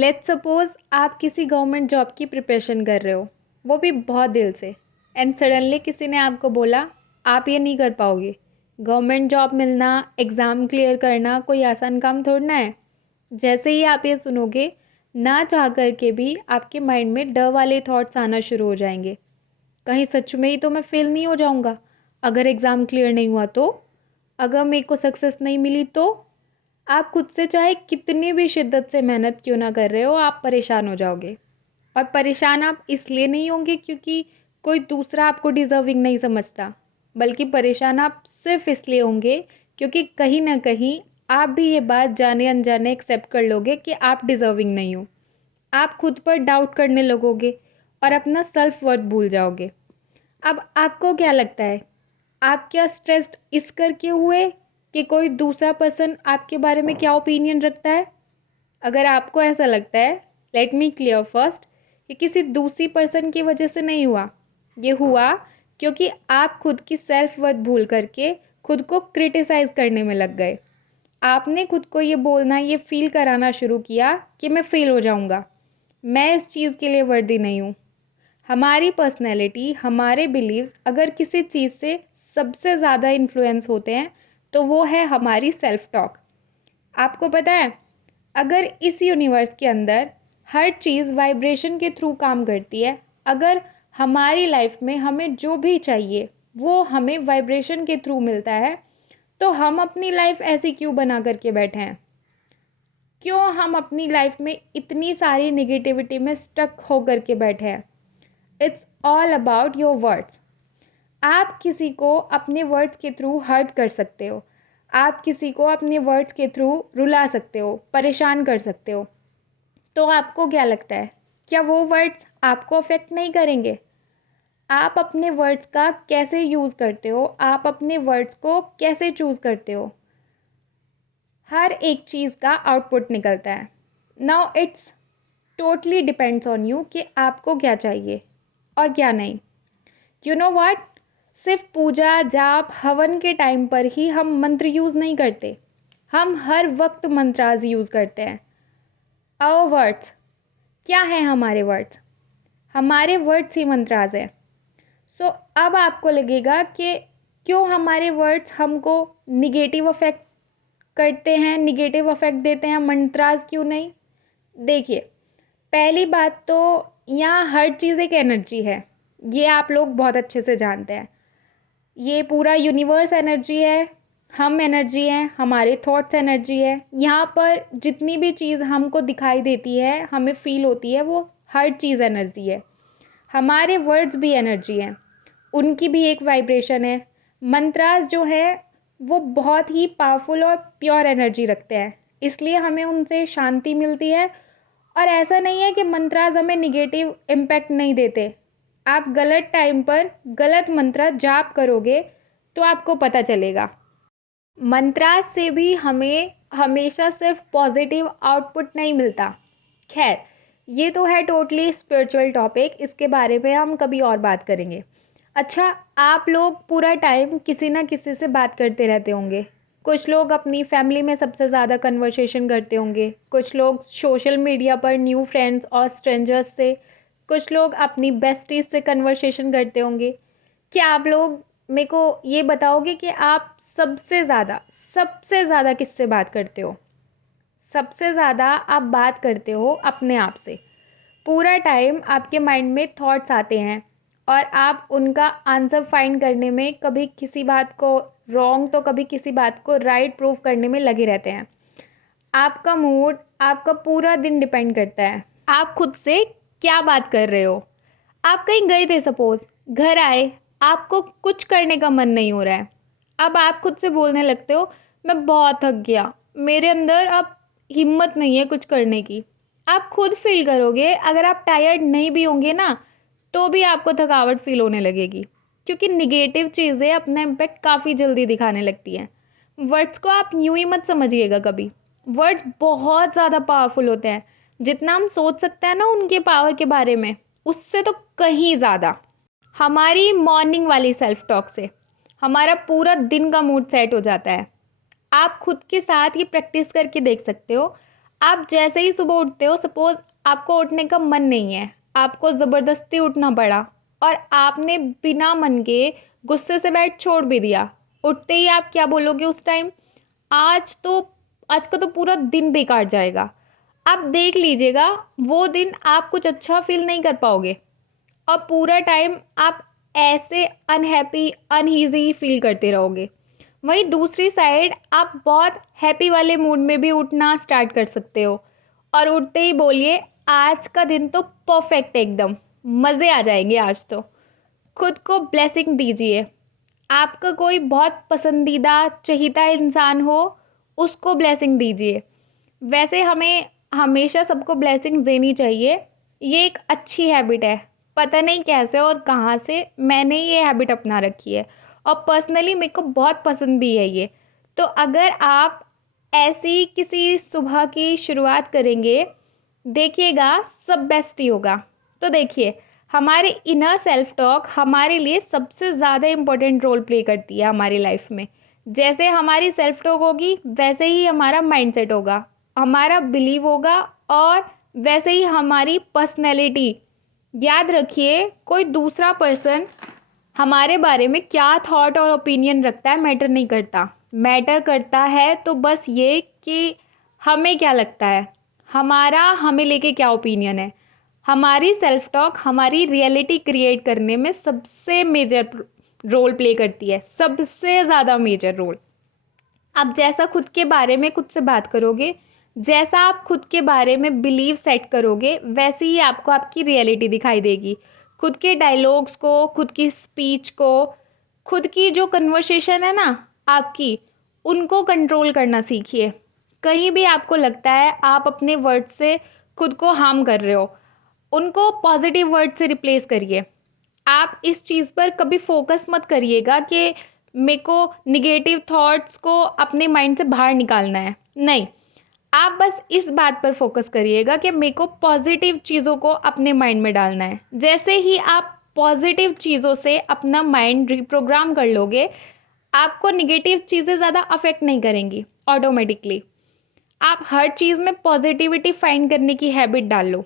Let's suppose आप किसी government job की प्रिपरेशन कर रहे हो, वो भी बहुत दिल से, एंड सडनली किसी ने आपको बोला आप ये नहीं कर पाओगे। गवर्नमेंट जॉब मिलना, एग्ज़ाम क्लियर करना कोई आसान काम थोड़ा ना है। जैसे ही आप ये सुनोगे, ना चाह कर के भी आपके माइंड में डर वाले थॉट्स आना शुरू हो जाएंगे। कहीं सच में ही तो मैं फेल नहीं हो जाऊंगा? अगर एग्ज़ाम क्लियर नहीं हुआ तो? अगर मेरे को सक्सेस नहीं मिली तो? आप खुद से चाहे कितनी भी शिद्दत से मेहनत क्यों ना कर रहे हो, आप परेशान हो जाओगे। और परेशान आप इसलिए नहीं होंगे क्योंकि कोई दूसरा आपको डिज़र्विंग नहीं समझता, बल्कि परेशान आप सिर्फ इसलिए होंगे क्योंकि कहीं ना कहीं आप भी ये बात जाने अनजाने एक्सेप्ट कर लोगे कि आप डिज़र्विंग नहीं हो। आप खुद पर डाउट करने लगोगे और अपना सेल्फ वर्थ भूल जाओगे। अब आपको क्या लगता है, आप क्या स्ट्रेस्ड इस करके हुए कि कोई दूसरा पर्सन आपके बारे में क्या ओपिनियन रखता है? अगर आपको ऐसा लगता है, लेट मी क्लियर फर्स्ट, ये किसी दूसरी पर्सन की वजह से नहीं हुआ। ये हुआ क्योंकि आप खुद की सेल्फ वर्थ भूल करके खुद को क्रिटिसाइज़ करने में लग गए। आपने खुद को ये बोलना, ये फील कराना शुरू किया कि मैं फेल हो जाऊंगा, मैं इस चीज़ के लिए वर्दी नहीं हूँ। हमारी पर्सनैलिटी, हमारे बिलीव्स अगर किसी चीज़ से सबसे ज़्यादा इन्फ्लुएंस होते हैं तो वो है हमारी सेल्फ टॉक। आपको पता है, अगर इस यूनिवर्स के अंदर हर चीज़ वाइब्रेशन के थ्रू काम करती है, अगर हमारी लाइफ में हमें जो भी चाहिए वो हमें वाइब्रेशन के थ्रू मिलता है, तो हम अपनी लाइफ ऐसी क्यों बना करके बैठे हैं? क्यों हम अपनी लाइफ में इतनी सारी निगेटिविटी में स्टक हो करके बैठे हैं? It's all about your words. आप किसी को अपने वर्ड्स के थ्रू हर्ट कर सकते हो, आप किसी को अपने वर्ड्स के थ्रू रुला सकते हो, परेशान कर सकते हो। तो आपको क्या लगता है, क्या वो वर्ड्स आपको अफेक्ट नहीं करेंगे? आप अपने वर्ड्स का कैसे यूज़ करते हो, आप अपने वर्ड्स को कैसे चूज़ करते हो, हर एक चीज़ का आउटपुट निकलता है। Now it's totally depends on you कि आपको क्या चाहिए और क्या नहीं। यू नो व्हाट, सिर्फ पूजा जाप हवन के टाइम पर ही हम मंत्र यूज़ नहीं करते, हम हर वक्त मंत्राज यूज़ करते हैं। आवर वर्ड्स क्या हैं? हमारे वर्ड्स, हमारे वर्ड्स ही मंत्राज हैं। सो अब आपको लगेगा कि क्यों हमारे वर्ड्स हमको निगेटिव अफेक्ट करते हैं, निगेटिव अफेक्ट देते हैं, मंत्राज क्यों नहीं? देखिए, पहली बात तो यहाँ हर चीज़ एक एनर्जी है, ये आप लोग बहुत अच्छे से जानते हैं। ये पूरा यूनिवर्स एनर्जी है, हम एनर्जी हैं, हमारे थॉट्स एनर्जी है। यहाँ पर जितनी भी चीज़ हमको दिखाई देती है, हमें फील होती है, वो हर चीज़ एनर्जी है। हमारे वर्ड्स भी एनर्जी हैं, उनकी भी एक वाइब्रेशन है। मंत्रास जो है वो बहुत ही पावरफुल और प्योर एनर्जी रखते हैं, इसलिए हमें उनसे शांति मिलती है। और ऐसा नहीं है कि मंत्रास हमें निगेटिव इम्पैक्ट नहीं देते। आप गलत टाइम पर गलत मंत्र जाप करोगे तो आपको पता चलेगा। मंत्रास से भी हमें हमेशा सिर्फ पॉजिटिव आउटपुट नहीं मिलता। खैर, ये तो है टोटली स्पिरिचुअल टॉपिक, इसके बारे में हम कभी और बात करेंगे। अच्छा, आप लोग पूरा टाइम किसी ना किसी से बात करते रहते होंगे। कुछ लोग अपनी फैमिली में सबसे ज़्यादा कन्वर्सेशन करते होंगे, कुछ लोग सोशल मीडिया पर न्यू फ्रेंड्स और स्ट्रेंजर्स से, कुछ लोग अपनी बेस्टीज से कन्वर्सेशन करते होंगे। क्या आप लोग मेरे को ये बताओगे कि आप सबसे ज़्यादा किससे बात करते हो? सबसे ज़्यादा आप बात करते हो अपने आप से। पूरा टाइम आपके माइंड में थॉट्स आते हैं और आप उनका आंसर फाइंड करने में, कभी किसी बात को रॉन्ग तो कभी किसी बात को राइट प्रूव करने में लगे रहते हैं। आपका मूड, आपका पूरा दिन डिपेंड करता है आप खुद से क्या बात कर रहे हो। आप कहीं गए थे, सपोज घर आए, आपको कुछ करने का मन नहीं हो रहा है, अब आप खुद से बोलने लगते हो मैं बहुत थक गया, मेरे अंदर अब हिम्मत नहीं है कुछ करने की। आप खुद फील करोगे, अगर आप टायर्ड नहीं भी होंगे ना तो भी आपको थकावट फील होने लगेगी, क्योंकि निगेटिव चीज़ें अपना इम्पैक्ट काफ़ी जल्दी दिखाने लगती हैं। वर्ड्स को आप यूं ही मत समझिएगा कभी, वर्ड्स बहुत ज़्यादा पावरफुल होते हैं। जितना हम सोच सकते हैं ना उनके पावर के बारे में, उससे तो कहीं ज़्यादा। हमारी मॉर्निंग वाली सेल्फ टॉक से हमारा पूरा दिन का मूड सेट हो जाता है। आप खुद के साथ ये प्रैक्टिस करके देख सकते हो। आप जैसे ही सुबह उठते हो, सपोज़ आपको उठने का मन नहीं है, आपको ज़बरदस्ती उठना पड़ा और आपने बिना मन के गुस्से से बेड छोड़ भी दिया। उठते ही आप क्या बोलोगे उस टाइम? आज तो आज का तो पूरा दिन बेकार जाएगा। आप देख लीजिएगा, वो दिन आप कुछ अच्छा फ़ील नहीं कर पाओगे और पूरा टाइम आप ऐसे अनहैप्पी, अनईज़ी फ़ील करते रहोगे। वहीं दूसरी साइड आप बहुत हैप्पी वाले मूड में भी उठना स्टार्ट कर सकते हो और उठते ही बोलिए, आज का दिन तो परफेक्ट है एकदम, मज़े आ जाएंगे आज तो। खुद को ब्लेसिंग दीजिए। आपका कोई बहुत पसंदीदा चहीता इंसान हो, उसको ब्लेसिंग दीजिए। वैसे हमें हमेशा सबको ब्लेसिंग देनी चाहिए, ये एक अच्छी हैबिट है। पता नहीं कैसे और कहाँ से मैंने ये हैबिट अपना रखी है और पर्सनली मेरे को बहुत पसंद भी है ये। तो अगर आप ऐसी किसी सुबह की शुरुआत करेंगे, देखिएगा सब बेस्ट ही होगा। तो देखिए, हमारे इनर सेल्फ टॉक हमारे लिए सबसे ज़्यादा इम्पोर्टेंट रोल प्ले करती है हमारी लाइफ में। जैसे हमारी सेल्फ टॉक होगी, वैसे ही हमारा माइंडसेट होगा, हमारा बिलीव होगा और वैसे ही हमारी पर्सनैलिटी। याद रखिए, कोई दूसरा पर्सन हमारे बारे में क्या थॉट और ओपिनियन रखता है मैटर नहीं करता। मैटर करता है तो बस ये कि हमें क्या लगता है, हमारा हमें लेके क्या ओपिनियन है। हमारी सेल्फ टॉक हमारी रियलिटी क्रिएट करने में सबसे मेजर रोल प्ले करती है, सबसे ज़्यादा मेजर रोल। आप जैसा खुद के बारे में खुद से बात करोगे, जैसा आप खुद के बारे में बिलीव सेट करोगे, वैसे ही आपको आपकी रियलिटी दिखाई देगी। खुद के डायलॉग्स को, खुद की स्पीच को, खुद की जो कन्वर्सेशन है ना आपकी, उनको कंट्रोल करना सीखिए। कहीं भी आपको लगता है आप अपने वर्ड से खुद को हार्म कर रहे हो, उनको पॉजिटिव वर्ड से रिप्लेस करिए। आप इस चीज़ पर कभी फोकस मत करिएगा कि मेरे को निगेटिव थॉट्स को अपने माइंड से बाहर निकालना है। नहीं, आप बस इस बात पर फोकस करिएगा कि मेरे को पॉजिटिव चीज़ों को अपने माइंड में डालना है। जैसे ही आप पॉजिटिव चीज़ों से अपना माइंड रिप्रोग्राम कर लोगे, आपको निगेटिव चीज़ें ज़्यादा अफेक्ट नहीं करेंगी ऑटोमेटिकली। आप हर चीज़ में पॉजिटिविटी फाइंड करने की हैबिट डाल लो।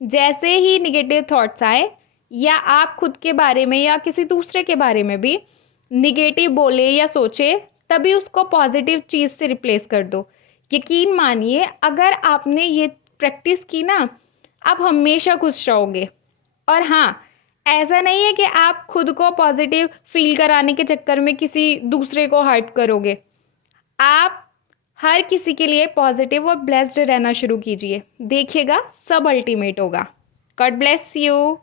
जैसे ही निगेटिव थॉट्स आए या आप खुद के बारे में या किसी दूसरे के बारे में भी निगेटिव बोले या सोचे, तभी उसको पॉजिटिव चीज़ से रिप्लेस कर दो। यकीन मानिए, अगर आपने ये प्रैक्टिस की ना, आप हमेशा खुश रहोगे। और हाँ, ऐसा नहीं है कि आप खुद को पॉजिटिव फील कराने के चक्कर में किसी दूसरे को हर्ट करोगे। आप हर किसी के लिए पॉजिटिव और ब्लेस्ड रहना शुरू कीजिए, देखिएगा सब अल्टीमेट होगा। God bless you.